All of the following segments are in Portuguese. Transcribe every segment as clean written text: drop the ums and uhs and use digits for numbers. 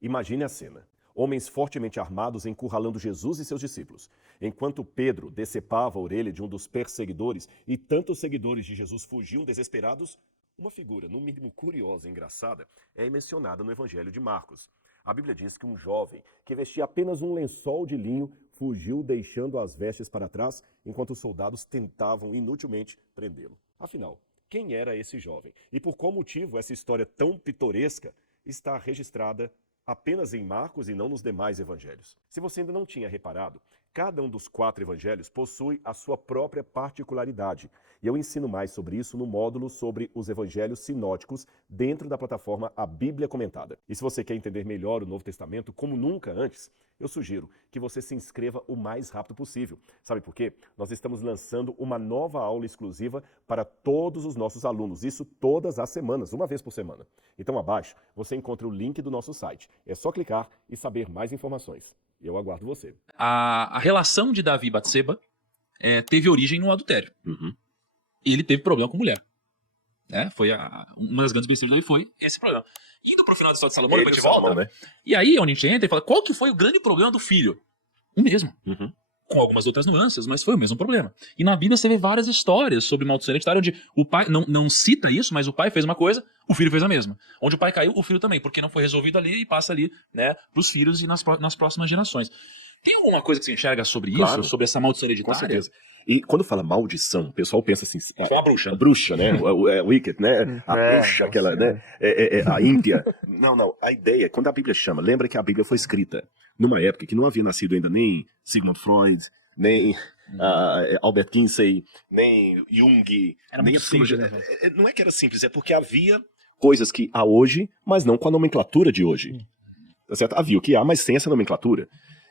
Imagine a cena. Homens fortemente armados encurralando Jesus e seus discípulos. Enquanto Pedro decepava a orelha de um dos perseguidores e tantos seguidores de Jesus fugiam desesperados, uma figura, no mínimo curiosa e engraçada, é mencionada no Evangelho de Marcos. A Bíblia diz que um jovem que vestia apenas um lençol de linho fugiu deixando as vestes para trás, enquanto os soldados tentavam inutilmente prendê-lo. Afinal, quem era esse jovem? E por qual motivo essa história tão pitoresca está registrada apenas em Marcos e não nos demais evangelhos? Se você ainda não tinha reparado, cada um dos 4 evangelhos possui a sua própria particularidade. E eu ensino mais sobre isso no módulo sobre os evangelhos sinóticos dentro da plataforma A Bíblia Comentada. E se você quer entender melhor o Novo Testamento como nunca antes, eu sugiro que você se inscreva o mais rápido possível. Sabe por quê? Nós estamos lançando uma nova aula exclusiva para todos os nossos alunos, isso todas as semanas, uma vez por semana. Então abaixo você encontra o link do nosso site. É só clicar e saber mais informações. Eu aguardo você. A relação de Davi e Batseba teve origem no adultério. Ele teve problema com mulher. Foi uma das grandes besteiras dele foi esse problema. Indo pro final da história de Salomão, depois a gente volta, né? E aí é onde a gente entra e fala, qual que foi o grande problema do filho? O mesmo. Com algumas outras nuances, mas foi o mesmo problema. E na Bíblia você vê várias histórias sobre maldição hereditária, onde o pai, não cita isso, mas o pai fez uma coisa, o filho fez a mesma. Onde o pai caiu, o filho também, porque não foi resolvido ali e passa ali, né, pros filhos e nas próximas gerações. Tem alguma coisa que você enxerga sobre Claro. isso? Sobre essa maldição hereditária? Com certeza. E quando fala maldição, o pessoal pensa assim... Foi uma bruxa. A bruxa, né? Wicked, né? A bruxa, aquela, né? A ímpia. Não. A ideia, quando a Bíblia chama, lembra que a Bíblia foi escrita numa época que não havia nascido ainda nem Sigmund Freud, nem Albert Kinsey, nem Jung. Era nem muito simples, né? Não é que era simples, é porque havia coisas que há hoje, mas não com a nomenclatura de hoje. Tá certo? Havia o que há, mas sem essa nomenclatura.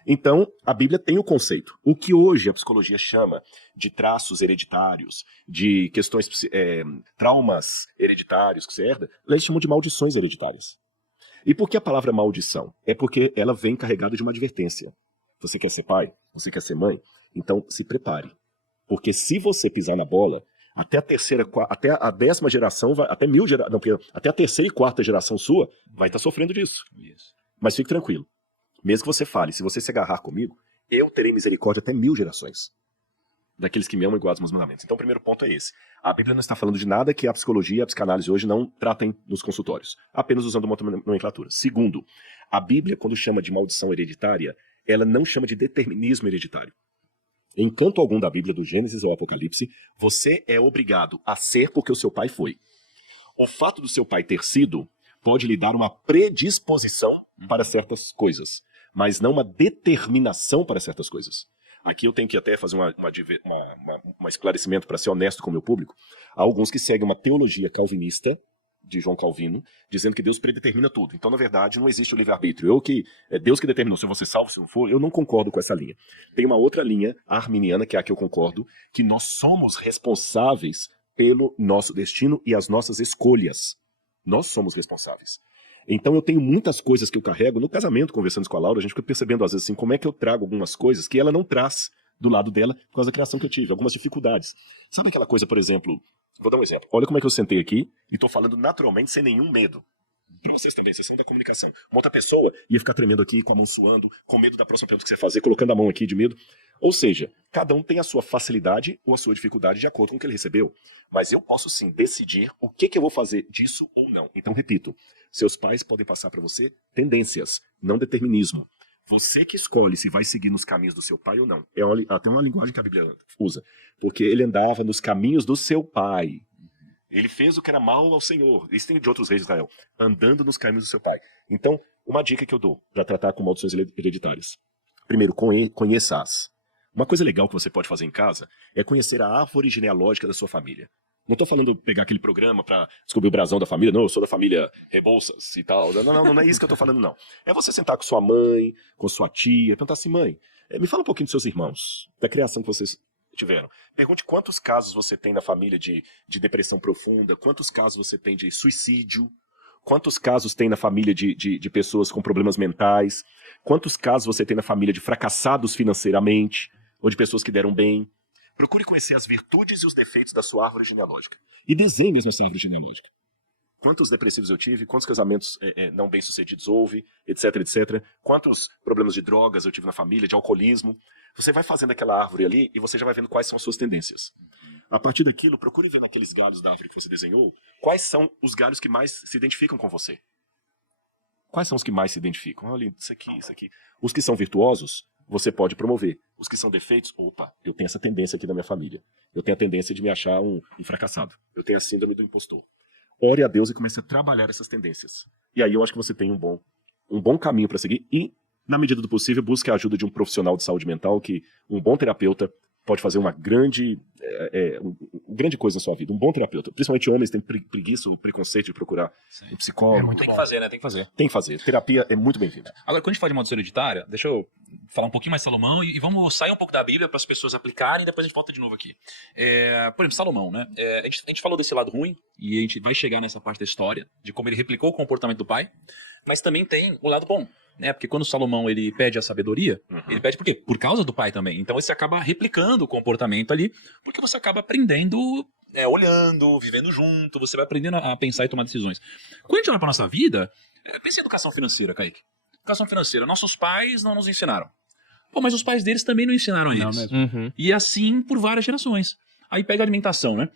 Então, a Bíblia tem o conceito. O que hoje a psicologia chama de traços hereditários, de questões, traumas hereditários que você herda, eles chamam de maldições hereditárias. E por que a palavra maldição? É porque ela vem carregada de uma advertência. Você quer ser pai? Você quer ser mãe? Então, se prepare. Porque se você pisar na bola, até a 10ª geração, até a 3ª e 4ª geração sua, vai estar sofrendo disso. Isso. Mas fique tranquilo. Mesmo que você fale, se você se agarrar comigo, eu terei misericórdia até 1000 gerações. Daqueles que me amam e guardam os meus mandamentos. Então o primeiro ponto é esse. A Bíblia não está falando de nada que a psicologia e a psicanálise hoje não tratem nos consultórios. Apenas usando uma nomenclatura. Segundo, a Bíblia, quando chama de maldição hereditária, ela não chama de determinismo hereditário. Em canto algum da Bíblia, do Gênesis ao Apocalipse, você é obrigado a ser porque o seu pai foi. O fato do seu pai ter sido pode lhe dar uma predisposição para certas coisas, mas não uma determinação para certas coisas. Aqui eu tenho que até fazer um esclarecimento para ser honesto com o meu público. Há alguns que seguem uma teologia calvinista, de João Calvino, dizendo que Deus predetermina tudo. Então, na verdade, não existe o livre-arbítrio. É Deus que determinou se eu vou ser salvo, se não for. Eu não concordo com essa linha. Tem uma outra linha, a arminiana, que é a que eu concordo, que nós somos responsáveis pelo nosso destino e as nossas escolhas. Nós somos responsáveis. Então eu tenho muitas coisas que eu carrego no casamento, conversando com a Laura, a gente fica percebendo às vezes assim, como é que eu trago algumas coisas que ela não traz do lado dela por causa da criação que eu tive, algumas dificuldades. Sabe aquela coisa, por exemplo, vou dar um exemplo. Olha como é que eu sentei aqui e estou falando naturalmente, sem nenhum medo. Para vocês também, vocês são da comunicação. Uma outra pessoa ia ficar tremendo aqui, com a mão suando, com medo da próxima pergunta que você vai fazer, colocando a mão aqui de medo. Ou seja, cada um tem a sua facilidade ou a sua dificuldade de acordo com o que ele recebeu. Mas eu posso sim decidir o que eu vou fazer disso ou não. Então, repito, seus pais podem passar para você tendências, não determinismo. Você que escolhe se vai seguir nos caminhos do seu pai ou não. É até uma linguagem que a Bíblia usa. Porque ele andava nos caminhos do seu pai. Ele fez o que era mal ao Senhor. Isso tem de outros reis de Israel. Andando nos caminhos do seu pai. Então, uma dica que eu dou para tratar com maldições hereditárias. Primeiro, conheça-as. Uma coisa legal que você pode fazer em casa é conhecer a árvore genealógica da sua família. Não estou falando pegar aquele programa para descobrir o brasão da família. Não, eu sou da família Rebouças e tal. Não é isso que eu estou falando, não. É você sentar com sua mãe, com sua tia, perguntar assim, mãe, me fala um pouquinho dos seus irmãos, da criação que vocês tiveram. Pergunte quantos casos você tem na família de depressão profunda, quantos casos você tem de suicídio, quantos casos tem na família de pessoas com problemas mentais, quantos casos você tem na família de fracassados financeiramente, ou de pessoas que deram bem. Procure conhecer as virtudes e os defeitos da sua árvore genealógica. E desenhe mesmo essa árvore genealógica. quantos depressivos eu tive, quantos casamentos não bem-sucedidos houve, etc, etc. Quantos problemas de drogas eu tive na família, de alcoolismo. Você vai fazendo aquela árvore ali e você já vai vendo quais são as suas tendências. A partir daquilo, procure ver naqueles galhos da árvore que você desenhou, quais são os galhos que mais se identificam com você. Quais são os que mais se identificam? Olha, isso aqui, isso aqui. Os que são virtuosos, você pode promover. Os que são defeitos, opa, eu tenho essa tendência aqui na minha família. Eu tenho a tendência de me achar um fracassado. Eu tenho a síndrome do impostor. Ore a Deus e comece a trabalhar essas tendências. E aí eu acho que você tem um bom caminho para seguir e, na medida do possível, busque a ajuda de um profissional de saúde mental, que um bom terapeuta pode fazer uma grande coisa na sua vida. Um bom terapeuta. Principalmente homens têm preguiça ou preconceito de procurar um psicólogo. Tem que fazer, né? Tem que fazer. Tem que fazer. Terapia é muito bem-vinda. Agora, quando a gente fala de maldição hereditária, deixa eu falar um pouquinho mais de Salomão e vamos sair um pouco da Bíblia para as pessoas aplicarem e depois a gente volta de novo aqui. Por exemplo, Salomão, né? A gente falou desse lado ruim e a gente vai chegar nessa parte da história, de como ele replicou o comportamento do pai, mas também tem o lado bom. Né? Porque quando Salomão ele pede a sabedoria, ele pede por quê? Por causa do pai também. Então você acaba replicando o comportamento ali, porque você acaba aprendendo, olhando, vivendo junto, você vai aprendendo a pensar e tomar decisões. Quando a gente olha para nossa vida, pensa em educação financeira, Kaique. Educação financeira, nossos pais não nos ensinaram. Pô, mas os pais deles também não ensinaram eles. E assim por várias gerações. Aí pega a alimentação, né?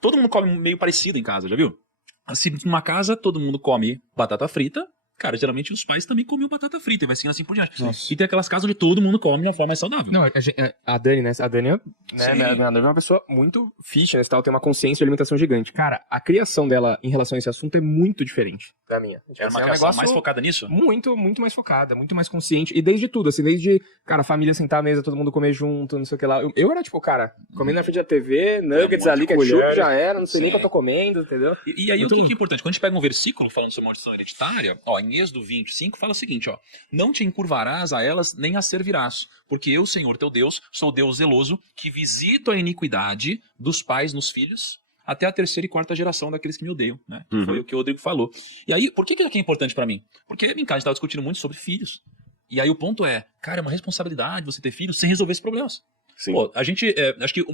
Todo mundo come meio parecido em casa, já viu? Assim, numa casa, todo mundo come batata frita. Cara, geralmente os pais também comiam batata frita e vai assim por diante. Nossa. E tem aquelas casas onde todo mundo come de uma forma mais saudável. Não, a Dani, né? A Dani é uma pessoa muito fitness, tal, tem uma consciência de alimentação gigante. Cara, a criação dela em relação a esse assunto é muito diferente da minha. Era uma criação mais focada nisso? Muito, muito mais focada, muito mais consciente. E desde tudo, assim, desde, cara, a família sentar à mesa, todo mundo comer junto, não sei o que lá. Eu era tipo, cara, comendo na frente da TV, nuggets ali, ketchup, já era, não sei nem o que eu tô comendo, entendeu? E aí o que é importante? Quando a gente pega um versículo falando sobre maldição hereditária, em Êxodo 25 fala o seguinte, não te encurvarás a elas nem a servirás, porque eu, Senhor teu Deus, sou Deus zeloso, que visito a iniquidade dos pais nos filhos, até a terceira e quarta geração daqueles que me odeiam, né? Foi o que o Rodrigo falou. E aí, por que isso aqui é importante pra mim? Porque em casa a gente tava discutindo muito sobre filhos. E aí o ponto é, cara, é uma responsabilidade você ter filhos sem resolver esses problemas. Sim. Pô, a gente, acho que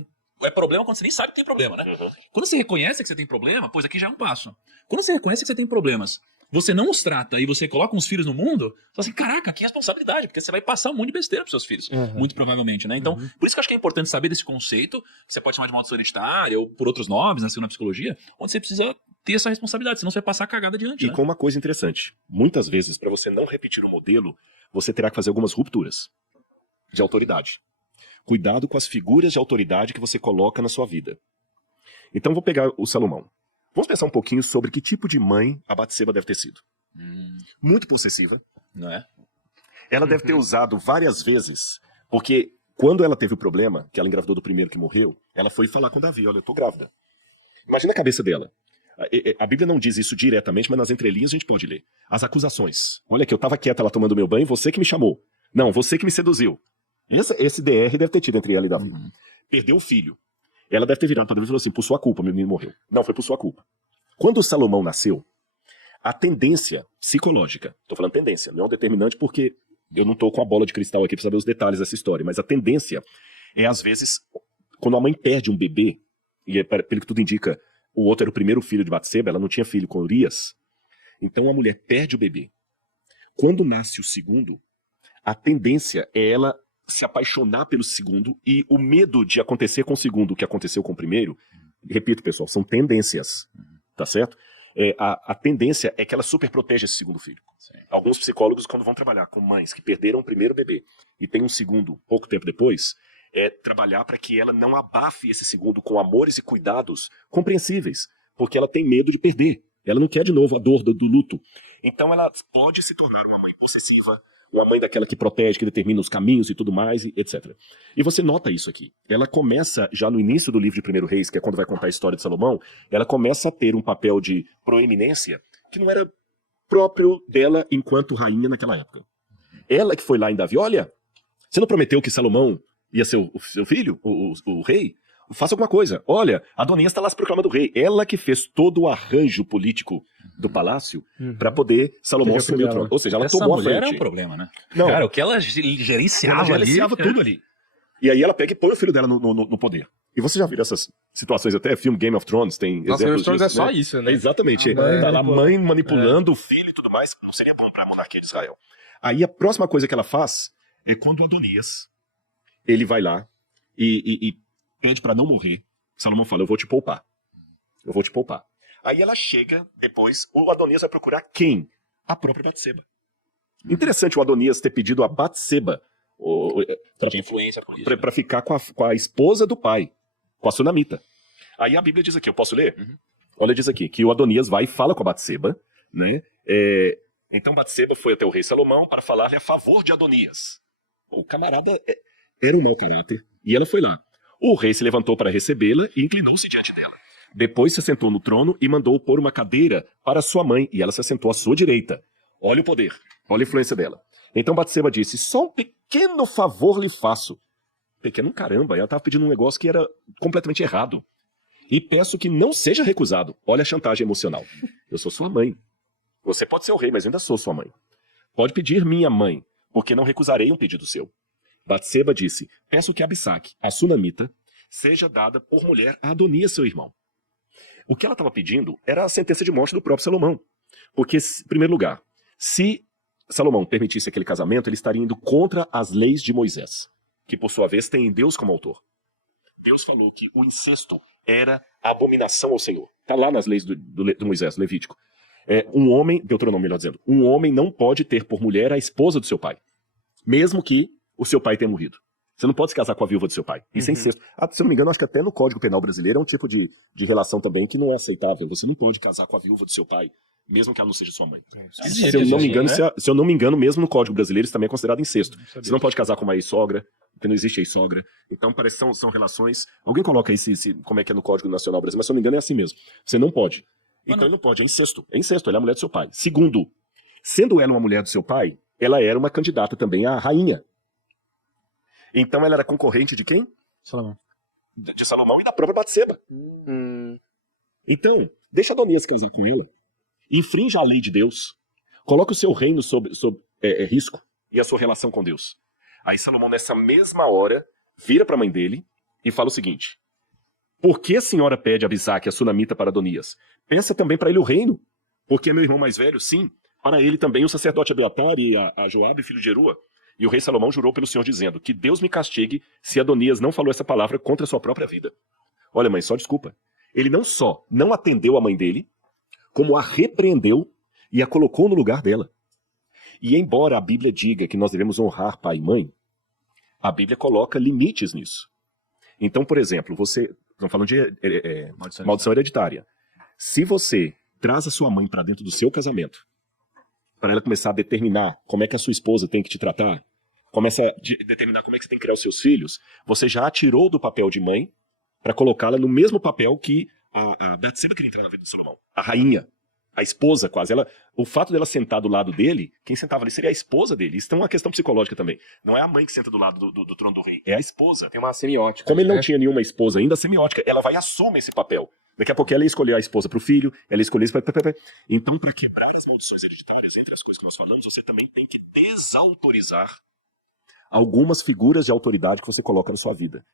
é problema quando você nem sabe que tem problema, né? Quando você reconhece que você tem problema, pois aqui já é um passo. Quando você reconhece que você tem problemas, você não os trata e você coloca uns filhos no mundo, você fala assim, caraca, que responsabilidade, porque você vai passar um monte de besteira pros seus filhos, muito provavelmente, né? Então, por isso que eu acho que é importante saber desse conceito, que você pode chamar de maldição hereditária ou por outros nomes, na segunda psicologia, onde você precisa ter essa responsabilidade, senão você vai passar a cagada adiante. E com uma coisa interessante, muitas vezes, para você não repetir o modelo, você terá que fazer algumas rupturas de autoridade. Cuidado com as figuras de autoridade que você coloca na sua vida. Então, vou pegar o Salomão. Vamos pensar um pouquinho sobre que tipo de mãe a Batseba deve ter sido. Muito possessiva. Não é? Ela deve ter usado várias vezes, porque quando ela teve o problema, que ela engravidou do primeiro que morreu, ela foi falar com Davi, olha, eu tô grávida. Imagina a cabeça dela. A Bíblia não diz isso diretamente, mas nas entrelinhas a gente pode ler. As acusações. Olha que eu tava quieta lá tomando meu banho, você que me chamou. Não, você que me seduziu. Esse DR deve ter tido entre ela e Davi. Perdeu o filho. Ela deve ter virado para Deus e falou assim, por sua culpa, meu menino morreu. Não, foi por sua culpa. Quando Salomão nasceu, a tendência psicológica, tô falando tendência, não é um determinante porque eu não tô com a bola de cristal aqui para saber os detalhes dessa história, mas a tendência é, às vezes, quando a mãe perde um bebê, e pelo que tudo indica, o outro era o primeiro filho de Batseba, ela não tinha filho com Urias, então a mulher perde o bebê. Quando nasce o segundo, a tendência é ela se apaixonar pelo segundo e o medo de acontecer com o segundo o que aconteceu com o primeiro, repito, pessoal, são tendências, tá certo? A tendência é que ela super protege esse segundo filho. Sim. Alguns psicólogos, quando vão trabalhar com mães que perderam o primeiro bebê e tem um segundo pouco tempo depois, trabalhar para que ela não abafe esse segundo com amores e cuidados compreensíveis, porque ela tem medo de perder. Ela não quer de novo a dor do luto. Então ela pode se tornar uma mãe possessiva, uma mãe daquela que protege, que determina os caminhos e tudo mais, etc. E você nota isso aqui. Ela começa, já no início do livro de 1 Reis, que é quando vai contar a história de Salomão, ela começa a ter um papel de proeminência que não era próprio dela enquanto rainha naquela época. Ela que foi lá em Davi, olha, você não prometeu que Salomão ia ser o seu filho, o rei? Faça alguma coisa. Olha, Adonias está lá se proclamando rei. Ela que fez todo o arranjo político do palácio para poder Salomão assumir o trono. Ou seja, ela tomou a frente. Essa mulher é um problema, né? Não. Cara, o que ela gerenciava tudo ali. E aí ela pega e põe o filho dela no poder. E você já viu essas situações, até filme Game of Thrones tem Nossa, Game exemplos of Thrones disso, é né? só isso, né? Exatamente. A mãe Tá lá a mãe manipulando É. o filho e tudo mais. Não seria bom pra monarquia de Israel. Aí a próxima coisa que ela faz é quando Adonias, ele vai lá e pede pra não morrer. Salomão fala, eu vou te poupar. Eu vou te poupar. Aí ela chega, depois, o Adonias vai procurar quem? A própria Batseba. Interessante o Adonias ter pedido a Batseba Pra ter influência política. pra ficar com a esposa do pai, com a Sunamita. Aí a Bíblia diz aqui, eu posso ler? Uhum. Olha, diz aqui, que o Adonias vai e fala com a Batseba, né? Então Batseba foi até o rei Salomão para falar-lhe a favor de Adonias. O camarada era um mau caráter, e ela foi lá. O rei se levantou para recebê-la e inclinou-se diante dela. Depois se assentou no trono e mandou pôr uma cadeira para sua mãe, e ela se assentou à sua direita. Olha o poder, olha a influência dela. Então Batseba disse, só um pequeno favor lhe faço. Pequeno caramba, ela estava pedindo um negócio que era completamente errado. E peço que não seja recusado. Olha a chantagem emocional. Eu sou sua mãe. Você pode ser o rei, mas eu ainda sou sua mãe. Pode pedir minha mãe, porque não recusarei um pedido seu. Batseba disse, peço que Abissaque, a Sunamita, seja dada por mulher a Adonias, seu irmão. O que ela estava pedindo era a sentença de morte do próprio Salomão. Porque, em primeiro lugar, se Salomão permitisse aquele casamento, ele estaria indo contra as leis de Moisés, que por sua vez tem Deus como autor. Deus falou que o incesto era abominação ao Senhor. Está lá nas leis do Moisés, Levítico. Um homem, Deuteronômio melhor dizendo, um homem não pode ter por mulher a esposa do seu pai, mesmo que o seu pai tenha morrido. Você não pode se casar com a viúva do seu pai. Isso é incesto. Se eu não me engano, acho que até no Código Penal brasileiro é um tipo de relação também que não é aceitável. Você não pode casar com a viúva do seu pai, mesmo que ela não seja sua mãe. Se eu não me engano, se eu não me engano, mesmo no Código brasileiro, isso também é considerado incesto. Você não pode casar com uma ex-sogra, porque não existe ex-sogra. Então, parece que são relações... Alguém coloca aí como é que é no Código Nacional Brasileiro, mas se eu não me engano é assim mesmo. Você não pode. Então ele não pode, é incesto. É incesto, ela é a mulher do seu pai. Segundo, sendo ela uma mulher do seu pai, ela era uma candidata também à rainha. Então ela era concorrente de quem? Salomão. De Salomão e da própria Batseba. Então, deixa Adonias casar com ela. Infrinja a lei de Deus. Coloque o seu reino sob risco e a sua relação com Deus. Aí Salomão, nessa mesma hora, vira para a mãe dele e fala o seguinte: por que a senhora pede a Abissaque, a Sunamita, para Adonias? Pensa também para ele o reino, porque é meu irmão mais velho, sim. Para ele também o sacerdote Abiatar e a Joabe, filho de Jerua. E o rei Salomão jurou pelo Senhor, dizendo, que Deus me castigue se Adonias não falou essa palavra contra a sua própria vida. Olha, mãe, só desculpa. Ele não só não atendeu a mãe dele, como a repreendeu e a colocou no lugar dela. E embora a Bíblia diga que nós devemos honrar pai e mãe, a Bíblia coloca limites nisso. Então, por exemplo, estamos falando de maldição hereditária. Se você traz a sua mãe para dentro do seu casamento, para ela começar a determinar como é que a sua esposa tem que te tratar, começa a determinar como é que você tem que criar os seus filhos, você já a tirou do papel de mãe para colocá-la no mesmo papel que a Batseba queria entrar na vida de Salomão. A rainha, a esposa quase. O fato dela sentar do lado dele, quem sentava ali seria a esposa dele. Isso é uma questão psicológica também. Não é a mãe que senta do lado do trono do rei, é a esposa. Tem uma semiótica. Como ele não tinha nenhuma esposa ainda, a semiótica, ela vai assumir esse papel. Daqui a pouco ela ia escolher a esposa para o filho, ela ia escolher isso para... Então, para quebrar as maldições hereditárias, entre as coisas que nós falamos, você também tem que desautorizar algumas figuras de autoridade que você coloca na sua vida.